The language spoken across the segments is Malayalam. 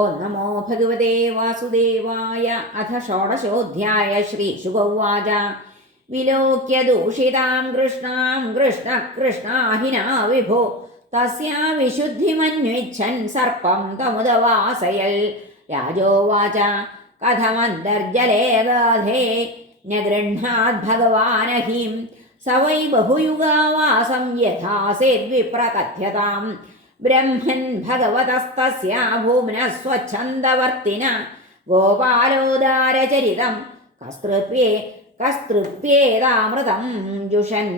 ഓം നമോ ഭഗവതേ വാസുദേവായ അഥ ഷോഡശോധ്യായ ശ്രീശുഗൗവാച വിലോക്യ ദൂഷിതാം കൃഷ്ണാം കൃഷ്ണ കൃഷ്ണാഹിനാ വിഭോ. തസ്യാ വിശുദ്ധിമന്വിച്ഛൻ സർപ്പം തമുദവാസയൽ രാജോവാച കഥമന്തർജലേ ഗാധേ ന ഗൃഹാത് ഭഗവാനഹീം. സ വൈ ബഹുയുഗാവാസം യഥാസേദ്വിപ്രകഥ്യതാം ബ്രഹ്മൻ ഭഗവതസ്തസ്യ ഭൂമ്ന സ്വച്ഛന്ദവർത്തിന. ഗോപാലോദാരചരിതം കസ്തൃപ്യേ കസ്തൃപ്യേതാമൃതം ജുഷൻ.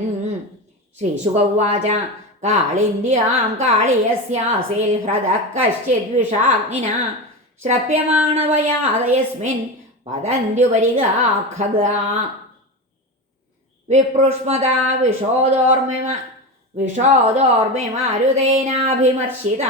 ശ്രീശുകൗവാച കാളിന്ദ്യാം കാളിയസ്യാസേൽ ഹൃദ കശ്ചിദ്വിഷാഗ്നിന ശ്രപ്യമാണവയാദയസ്മിൻ പതന്ത്യുപരിഗാഖഗ വിപ്രുഷ്മതാ വിഷോദോർമിമ വിഷോദോർമിമാരുതേനാഭിമർശിത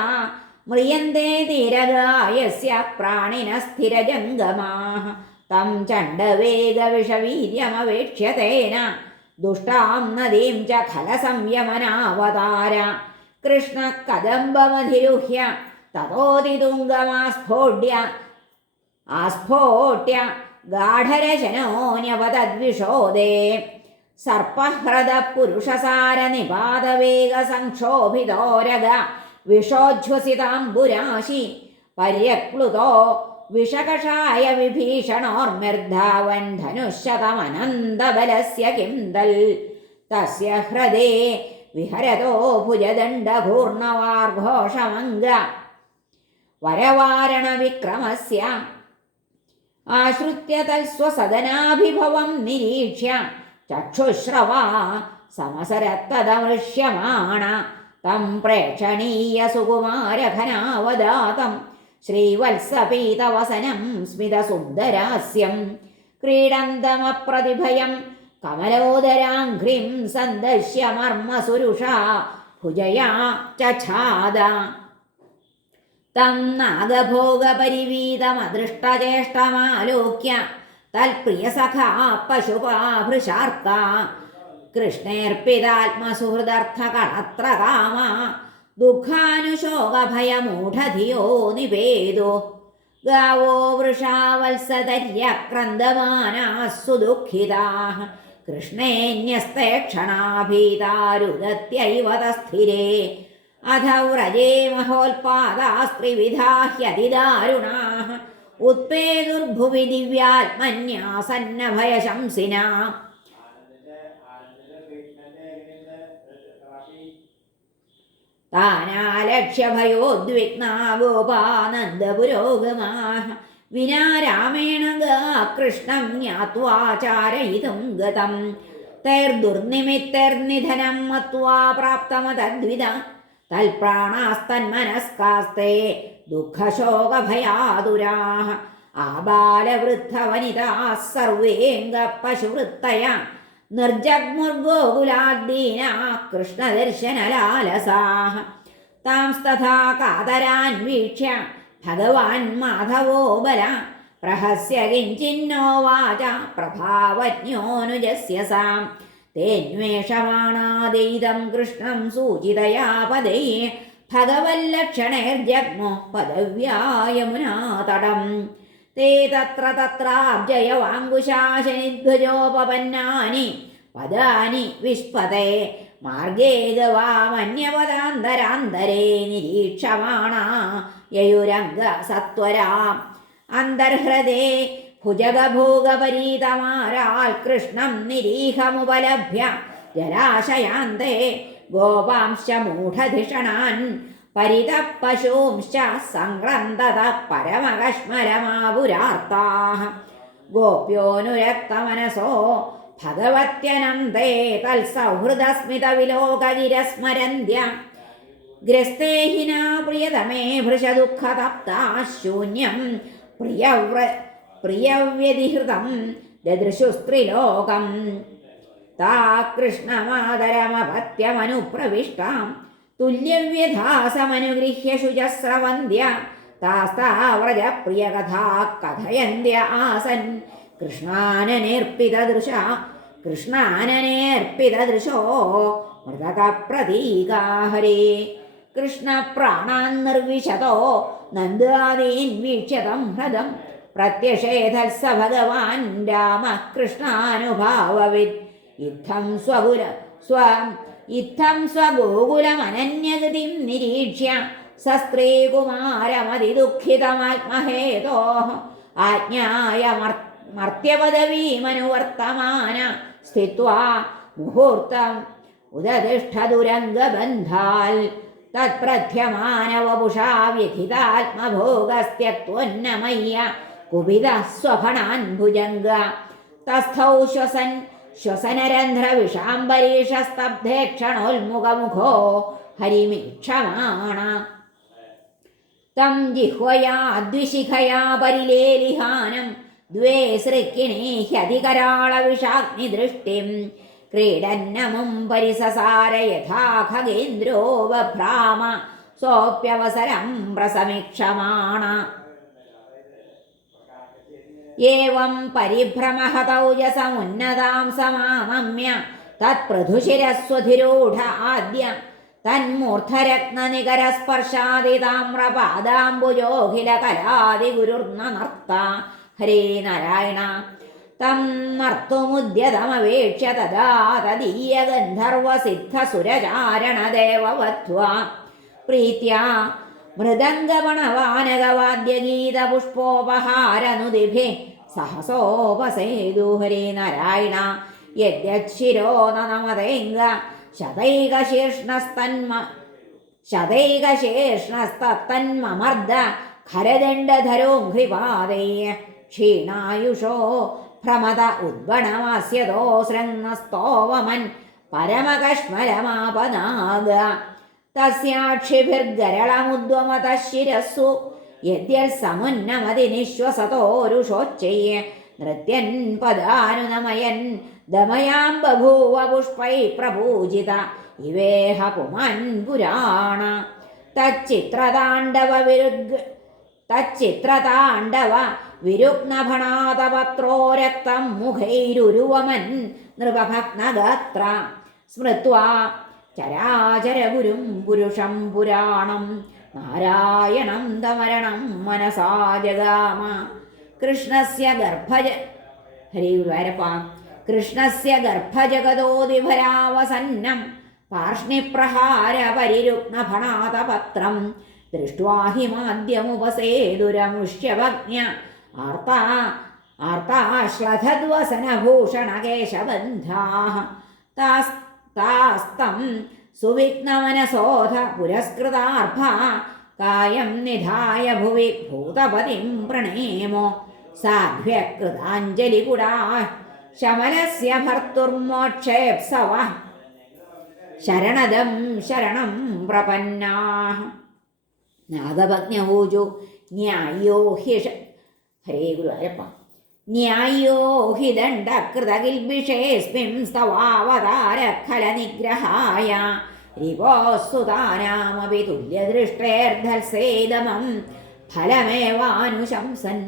മ്രിയന്തേ തീരഗായ പ്രാണിന സ്ഥിരജംഗമാ. തം ചണ്ഡവേഗവിഷവീര്യമവേക്ഷ്യതേന ദുഷ്ടാം നദീം ച ഖലസംയമനാവതാര. കൃഷ്ണ കദംബമധിരുഹ്യ തതോതിതുംഗമാസ്ഫോട്യ. ആസ്ഫോട്യ. आस्फोट्य സർപ്പഹ്രദ പുരുഷസാര നിപാതവേഗ സംക്ഷോഭിതോരഗ വിഷോജ്വസിതാംബുരാശി പര്യക്ലുതോ വിഷകഷായ വിഭീഷണോർമിർധാവൻ ധനുശതമനന്തബലസ്യ കിന്തൽ തസ്യ ഹൃദേ വിഹരതോ ഭുജദണ്ഡഘൂർണവാർഘോഷമംഗ വരവാരണ വിക്രമസ്യ ആശ്രിത്യ തൽസ്വസദനാഭിഭവം നിരീക്ഷ്യ. ചക്ഷുശ്രവാ സമസരത്തദമൃഷ്യമാണ തം പ്രേക്ഷണീയ സുകുമാരഘനാവദാതം ശ്രീവത്സപീതവസനം സ്മിതസുന്ദരാസ്യം. ക്രീഡന്തമപ്രതിഭയം കമലോദരാഘ്രിം സന്ദശ്യ മർമ്മസുരുഷാ ഭുജയാ ചാദ തം നാഗഭോഗപരിവീതമദൃഷ്ടചേഷ്ടമാലോക്യ തൽപ്രിയസഖാ പശുപാഭൃഷാർത്ത കൃഷ്ണേർപ്പിതാത്മസുഹൃദർത്ഥകണത്ര കാമ ദുഃഖാനുശോകഭയമൂഢധിയോ നിവേദോ. ഗാവോ വൃഷാവത്സതര്യക്രന്ദമാനാസ്സു കൃഷ്ണേന്യസ്തേ കൃഷ്ണേന്യസ്തേക്ഷണാഭീതാരുദത്യൈവ തസ്ഥിരേ അധ വ്രജേ മഹോൽപാദാസ്ത്രിവിധാഹ്യതിദാരുണാः. ഉത്പേദുർഭുവി ദിവ്യാത്മന്യാസന്നഭയശംസിന. താനാലക്ഷ്യഭയോദ്വിഗ്നാഗോപാനന്ദ പുരോഗമാഹ വിനാ രാമേണ കൃഷ്ണം ജ്ഞാത്വാചാരയിതും ഗതം. തൈർദുർനിമിത്തൈർനിധനം മത്വാ പ്രാപ്തമതദ്വിധ തൽപ്രാണാസ്തന്മനസ്കാസ്തേ ദുഃഖശോകഭയാതുരാः ആബാലവൃദ്ധവനിതാ സർവേംഗപശുവൃത്തയ നിർജഗ്മുർഗോകുലാദ്ദീനാ കൃഷ്ണദർശനലാലസാः താംസ്തഥാ കാതരാൻവീക്ഷ്യ ഭഗവാൻ മാധവോ ബല. പ്രഹസ്യ കിഞ്ചിന്നോവാച പ്രഭാവജ്ഞോനുജസ്യ സാം തേന്വേഷമാണാദൈതം കൃഷ്ണം സൂചിതയാ പദേ ഭഗവല്ലക്ഷണൈർജഗ്മോ പദവ്യായമുനാതടം. തേ തത്ര തത്രാബ്ജയവാങ്കുശാശനിധ്വജോപപന്നാനി പദാനി വിസ്പതേ മാർഗേ ഗവാമന്യപദാന്തരാന്തരേ നിരീക്ഷമാണാ. യയുരംഗ സത്വരാം അന്തർഹൃദേ ഭുജഗഭോഗപരീതമാരാൽ കൃഷ്ണം നിരീഹമുപലഭ്യ. ജലാശയാന്തേ ഗോപാംശമൂഢധിഷണാൻ. പരിതപ്പശൂംശ സംക്രന്തത പരമകശ്മരമാപുരാർത്താः ഗോപ്യോനുരക്തമനസോ ഭഗവത്യനന്ദേ തൽസൗഹൃദസ്മിതവിലോകഗിരസ്മരന്ത്യ ഗ്രസ്തേ ഹിനാ പ്രിയതമേ ഭൃശദുഃഖതപ്താ ശൂന്യം പ്രിയവ്ര പ്രിയവ്യതിഹൃതം ദദൃശുസ്ത്രിലോകം. താ കൃഷ്ണമാതരമപത്യമനുപ്രവിഷ്ടാം. തുല്യവ്യധാസമനുഗൃഹ്യ ശുചസ്രവന്ധ്യ. താസ്താവ്രജപ്രിയകഥാ കഥയന്ത്യ ആസൻ. കൃഷ്ണാനനേർപ്പിതദൃശ. കൃഷ്ണാനനേർപ്പിതദൃശോ. മൃതകപ്രതീകാഹരേ കൃഷ്ണപ്രാണാൻ നിർവിശതോ. നന്ദാദീൻ വീക്ഷതം ഹൃദം. പ്രത്യഷേധത്സ ഭഗവാൻ രാമകൃഷ്ണാനുഭാവവിൻ. ഇത്തം സ്വഗുര സ്വ ഇത്തം സ്വഗോകുലമനന്യഗതിം നിരീക്ഷ്യ. സസ്ത്രീകുമാരമതിദുഃഖിതമാത്മഹേതോ ആജ്ഞായ മർത്യപദവീമനുവർത്തമാന സ്ഥിത്വാ മുഹൂർത്തം ഉദതിഷ്ഠദുരംഗബന്ധാൽ തത്പ്രഥ്യമാനവപുഷാ വ്യഥിതാത്മഭോഗസ്ത്യത്വന്നമയ്യ കുപിത സ്വഭണാൻ ഭുജംഗ തസ്ഥൗ ശ്വസൻ ശ്വസനരന്ധ്രവിഷാംബരീഷസ്തബ്ധേക്ഷണോന്മുഖമുഖോ ഹരിമീക്ഷമാണ തം ജിഹ്വയാ ദ്വിശിഖയാ പരിലേലിഹാനം ദ്വേ സൃക്കിണേ ഹ്യധികരാളവിഷാഗ്നിദൃഷ്ടിം ക്രീഡന്നമും പരിസസാര യഥാ ഖഗേന്ദ്രോ വഭ്രാമ സോപ്യവസരം പ്രസമീക്ഷമാണ ഏവം പരിഭ്രമഹതൗജസമുന്നതാം സമാമമ്യ. തത്പൃഥുശിരസ്വധിരൂഢ ആദ്യ. തന്മൂർധരത്നനികരസ്പർശാദിതാമ്രപാദാംബുജോഖില കലാദിഗുരുർന്ന നർത്ത. ഹരേ നാരായണ. തം നർത്തുമുദ്യതമവേക്ഷ്യ തദാ മൃദംഗവണവാനകവാദ്യഗീതപുഷ്പോപഹാരനുദിഭേ സഹസോപസേതു ഹരേ നാരായണ യദ്യശിരോ നമതേങ്ക ശതൈകശീർഷ്ണസ്തന്മ ശതൈകശീർഷ്ണസ്തന്മമർദ്ദ ഖരദണ്ഡധരോഘ്രിപാദേ ക്ഷീണായുഷോ ഭ്രമത ഉദ്ഗണമാസ്യതോ ശൃംഗസ്തോവമൻ പരമകശ്മലമാപനാഗ. തസ്യാക്ഷിഭിർഗരളമുദ്വമത ശിരസു യദ്യൽ സമുന്നമതി നിശ്വസതോരുഷോച്ചയ്യ നൃത്യൻ പദാനുനമയൻ ദമയാം ബഭൂവ പുഷ്പൈ പ്രപൂജിത. ഇവേഹ പുമാൻ പുരാണ. തച്ചിത്രതാണ്ഡവ വിരുഗ് തച്ചിത്രതാണ്ഡവ വിരുഗ്നഭണാതപത്രോ രക്തം മുഖൈരുരുവമൻ നൃപഭഗ്നഗത്ര സ്മൃത്വാ ചരാചരഗുരും പുരുഷം പുരാണം നാരായണം തമരണം മനസാ ജഗാമ. കൃഷ്ണസ്യ ഗർഭജ ഹരി ഗുരുവായൂരപ്പ കൃഷ്ണസ്യ ഗർഭജഗതോതിഭരാവസന്നം പാർഷ്ണിപ്രഹാര പരിരുഗ്നഭണാതപത്രം ദൃഷ്ട്വാ हि മാദ്യമുപസേതുരമുഷ്യഭജ്ഞ ആർത്താ ആർത്താശ്ലധദ്വസനഭൂഷണകേശബന്ധാ താസ് താസ്തം സുവിഘ്നമനസോധ പുരസ്കൃതാർഭ കായം നിധായ ഭുവി ഭൂതപതിം പ്രണേമോ शमलस्य ശമലസ്യ ഭർത്തുർമോക്ഷേപ്സവ ശരണദം ശരണം പ്രപന്നാ. നാഗഭജ്ഞഊജു ന്യായോ ഹിഷ ഹരേ न्यायो हि दण्डकृतकिल्बिषेऽस्मिं स्तवावतारखलनिग्रहाय रिवोः सुतानामपि तुल्यदृष्टेर्धत्सेदमं फलमेवानुशंसन्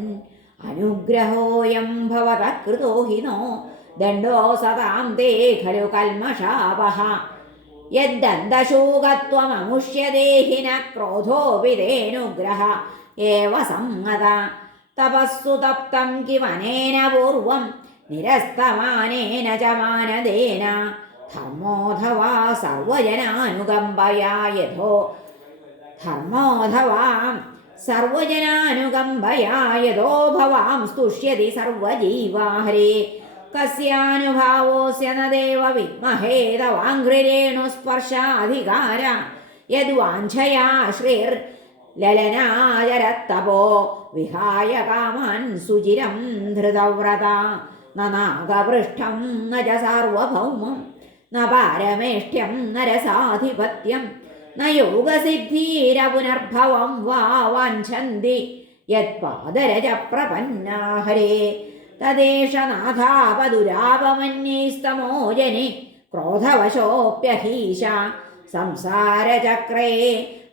अनुग्रहोऽयं भवतः कृतो हि नो दण्डो सतां ते खलु कल्मषापः यद्दन्तशूकत्वममुष्यदेहि न क्रोधोऽपि तेऽनुग्रह एव संहता തപസ്സു തപ്തം കിമനേന പൂർവം നിരസ്തമാനേന ച മാനദേന ധർമ്മോധവാ സർവജനാനുകമ്പയാ യഥോ ധർമ്മോധവാം സർവജനാനുകമ്പയാ യഥോ ഭവാം സ്തുഷ്യതി സർവജീവാ ഹരേ കസ്യാനുഭാവോസ്യ ന ദേവ വിദ്മഹേ തവാംഘ്രിരേണു സ്പർശാധികാര. യദ്വാഞ്ഛയാ ശ്രീർ ലലനാചരത്തപോ വിഹായ കാമാൻ സുചിരം ധൃതവ്രത നാഗപൃഷ്ഠം ന ച സാർവഭൗമം ന പാരമേഷ്ട്യം നരസാധിപത്യം ന യോഗസിദ്ധീരപുനർഭവം വാ വാഞ്ചന്തി യത്പാദരജ പ്രപന്നാഹരേ തദേശനാഥാപദുരാപമന്യൈസ്തമോജനി ക്രോധവശോപ്യഹീശ സംസാരചക്രേ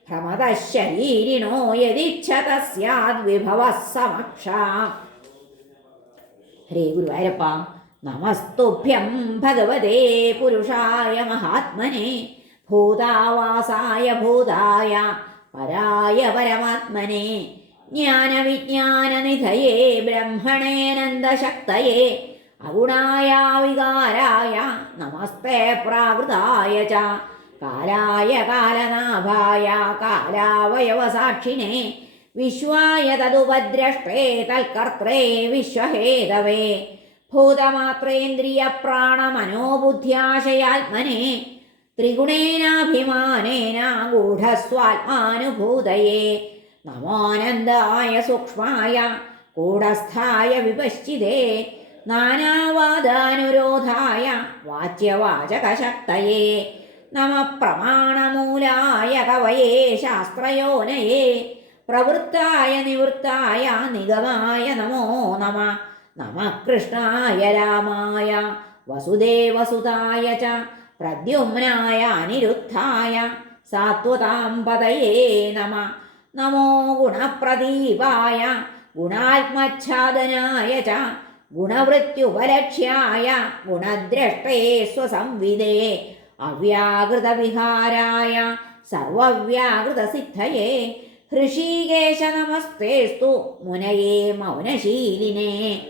ഭ്രമതശരീരിണോ യദിച്ഛത സ്യാദ്വിഭവ സമക്ഷ ഹരേ ഗുരുവായൂരപ്പ. നമസ്തുഭ്യം ഭഗവതേ പുരുഷായ മഹാത്മനെ. ഭൂതാവാസായ ഭൂതായ പരായ പരമാത്മനെ. ജ്ഞാനവിജ്ഞാനനിധയേ ബ്രഹ്മണേനന്ദശക്തയേ. അഗുണായ വികാരായ നമസ്തേ പ്രാകൃതായ ച. കാലായ കാലനാഭായ കാലാവയവസാക്ഷിണേ വിശ്വായ തതുപദ്രഷ്ടേ തൽക്കർത്രേ വിശ്വഹേതവേ. ഭൂതമാത്രേന്ദ്രിയ പ്രാണമനോബുദ്ധ്യാശയാത്മനെ ത്രിഗുണേനാഭിമാനേന ഗൂഢസ്വാത്മാനുഭൂതയെ നമോനന്ദായ സൂക്ഷ്മായ കൂടസ്ഥായ വിപശ്ചിതേ. നാനാവാദാനുരോധായ വാച്യവാചകശക്തയേ. നമ പ്രമാണമൂലായ കവയേ ശാസ്ത്രയോനയേ. പ്രവൃത്തായ നിവൃത്തായ നിഗമായ നമോ നമ. നമ കൃഷ്ണായ രാമായ. വസുദേവസുതായ ച. പ്രദ്യുമ്നായ അനിരുദ്ധായ. സാത്വതാമ്പതയേ നമ. നമോ ഗുണപ്രദീപായ. ഗുണാത്മച്ഛാദനായ ച. ഗുണവൃത്യുപലക്ഷ്യായ ഗുണദ്രഷ്ടേ സ്വസംവിദേ അവ്യാകൃതവിഹാരായ സർവവ്യാകൃതസിദ്ധയേ. ഹൃഷീകേശ നമസ്തേസ്തു മുനയേ മൗനശീലിനെ.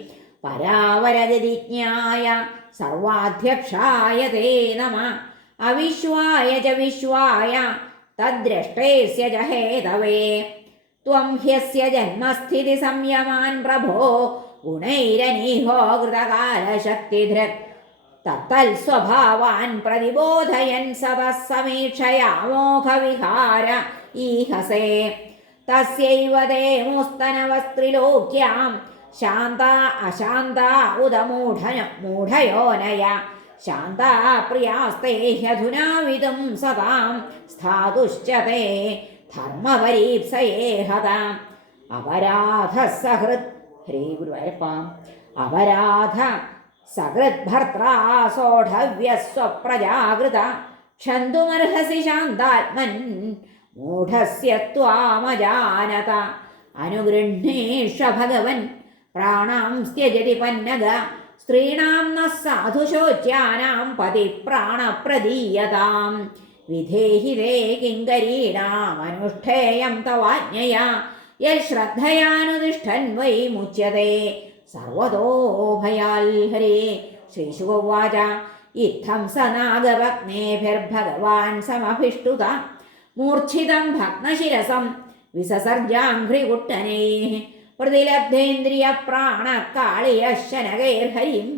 പരാവരതിജ്ഞായ സർവാധ്യക്ഷായ തേ നമ. അവിശ്വായ ച വിശ്വായ തദ്രഷ്ടേസ്യ ച ഹേതവേ. ത്വം ഹ്യസ്യ ജന്മസ്ഥിതി സംയമാൻ പ്രഭോ ഗുണൈരനീഹോ കൃതകാലശക്തിധൃത് തത്തൽസ്വഭാവാൻ പ്രതിബോധയൻ സതഃ സമീക്ഷയാമോഘവിഹാര ഈഹസേ. തസ്യൈവ ദേമുസ്തനവസ്ത്രിലോക്യാം ശാന്ത അശാന്ത ഉദമൂഢന മൂഢയോനയ. ശാന്ത പ്രിയാസ്തേ ഹ്യധുനാ വിതും സതാം സ്ഥാതുശ്ചതേ ധർമ്മപരീപ്സയേ ഹതാം അപരാധ സഹൃത് ഹ്രീ ഗുരുവായൂരപ്പ. അപരാധ സഹൃദ്ഭർത്താ സോഢവ്യസ്വപ്രജാകൃത ക്ഷന്തുമർഹസി ശാന്താത്മൻ മൂഢസ്യ ത്വാമജാനത അനുഗൃഹ്ണേഷ ഭഗവൻ പ്രാണാം സ്ത്യജതി പന്നഗ സ്ത്രീണാം ന സാധുശോച്യാനാം പതി പ്രാണപ്രദീയതാം വിധേഹി തേ കിങ്കരീണാമനുഷ്ഠേയം തവാജ്ഞയാ യശ്രദ്ധയാനുതിഷ്ഠൻ വൈ മുച്യത്തെ സർവതോ ഭയാൽ ഹരേ ശ്രീശുഗോവാച ഇത്തം സനാഗഭഗ്നേഭിർഭഗവാൻ സമഭിഷ്ടുത. മൂർച്ഛിതം ഭഗ്നശിരസം വിസസർജാഘ്രികുട്ടനൈ പ്രതിലബ്ധേന്ദ്രിയ പ്രാണകാളിയശനകൈർഹരിം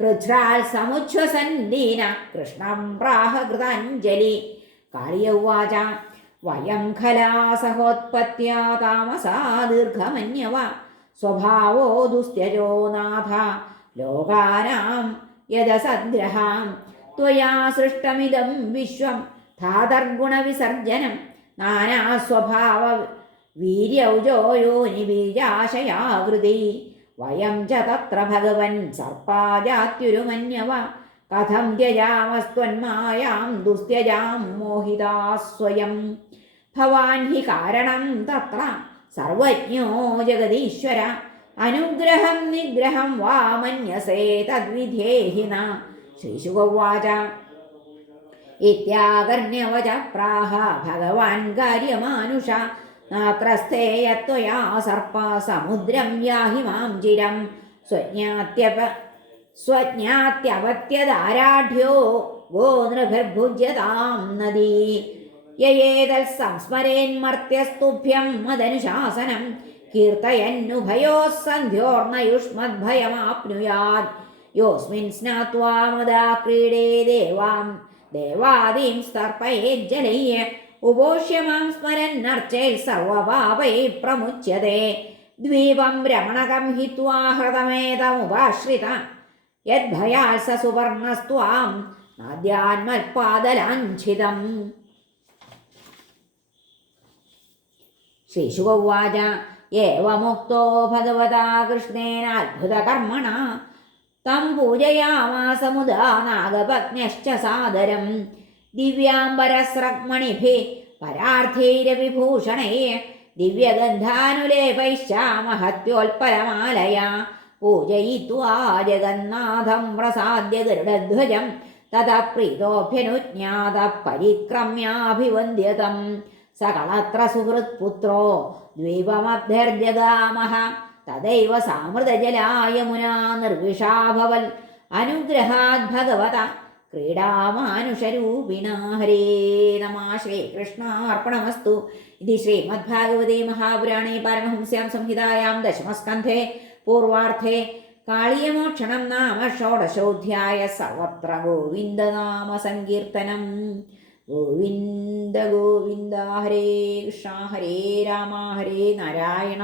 കൃച്ഛ്രാൽ സമുച്ഛ്വസന്ദീന കൃഷ്ണം പ്രാഹകൃതാഞ്ജലി. കാളിയൗവാച വയം ഖലാസഹോത്പത്യാ താമസാ ദീർഘമന്യവ സ്വഭാവോ ദുസ്ഥിരോ നാഥ. ലോകാനാം യഥസഗ്രഹാം ത്വയാ സൃഷ്ടമിതം വിശ്വം. ധാതർഗുണവിസർജനം. നാനാസ്വഭാവ വീര്യൗജോ യോനിബീജാശയാകൃതി വയം ച തത്ര ഭഗവൻ സർപ്പാജാത്യുരുമന്യവ. കഥം ത്യജാമസ്ത്വന്മായാം ദുസ്ത്യജാം മോഹിതാ സ്വയം ഭവാൻ ഹി കാരണം തത്ര സർവജ്ഞോ ജഗദീശ്വര അനുഗ്രഹം നിഗ്രഹം വാ മന്യസേ തദ്വിധേഹിന. ശ്രീശുഗവാച. ഇത്യാകർണ്യവച പ്രാഹ ഭഗവാൻ കാര്യമാനുഷ. നാത്രസ്ഥേയത്വയാ സർപ്പ സമുദ്രം യാഹി മാം ചിരം സ്വജ്ഞാത്യപ സ്വജ്ഞാത്യപത്യതാരാഢ്യോ ഗോനൃഭിർഭുജ്യതാം നദീ. യയേതൽ സംസ്മരേന്മർത്യസ്തുഭ്യം മദനുശാസനം. കീർത്തയന്നുഭയോः സന്ധ്യോർണയുഷ്മദ്ഭയമാപ്നുയാത് യോസ്മിൻ സ്നാത്വാ മദാ ക്രീഡേ ദേവാം. ദേവാദീം സ്തർപ്പയേജ്ജലയ്യ ഉപോഷ്യ മാം സ്മരന്നർച്ചൈ സർവപാപൈ പ്രമുച്യതേ. ദ്വീപം രമണകം ഹിത്വാ ഹൃതമേതമുപാശ്രിത യദ്ഭയാൽ സുവർണസ്ത്വാം നാദ്യാന്മത്പാദലാഞ്ചിതം ശ്രീശുഗവാച ഏവമുക്തോ ഭഗവതാ കൃഷ്ണേന അത്ഭുതകർമ്മണ തം പൂജയാമാസമുദാ നാഗപത്നശ്ച സാദരം. ദിവ്യാംബരസ്രഗ്മണിഭി പരാർത്ഥൈരവിഭൂഷണൈ ദിവ്യഗന്ധാനുലേപൈശ്ച മഹത്യോൽപലമാലയ പൂജയിത്വാ ജഗന്നാഥം പ്രസാദ്യ ഗരുഡധ്വജം. തഥാ പ്രീതോഭ്യനുജ്ഞാത പരിക്രമ്യാഭിവന്ദ്യതം. സകളത്ര സുഹൃത്പുത്രോ ദ്വീപമഭ്യർജഗാമഹ തദൈവ സാമൃതജലായമുനാ നിർവിഷാഭവൽ അനുഗ്രഹാത് ഭഗവത ക്രീഡാമാനുഷരൂപിണ ഹരേ നമ ശ്രീകൃഷ്ണാർപ്പണമസ്തു. ഇതി ശ്രീമദ്ഭാഗവതേ മഹാപുരാണേ പരമഹംസ്യാം സംഹിതായാം ദശമസ്കന്ധേ പൂർവാർത്ഥേ കാളിയമോക്ഷണം നാമ ഷോഡശോധ്യായ സർവത്ര ഗോവിന്ദനാമ സങ്കീർത്തനം. ഗോവിന്ദ ഗോവിന്ദ ഹരേ കൃഷ്ണ ഹരേ രാമ ഹരേ നാരായണ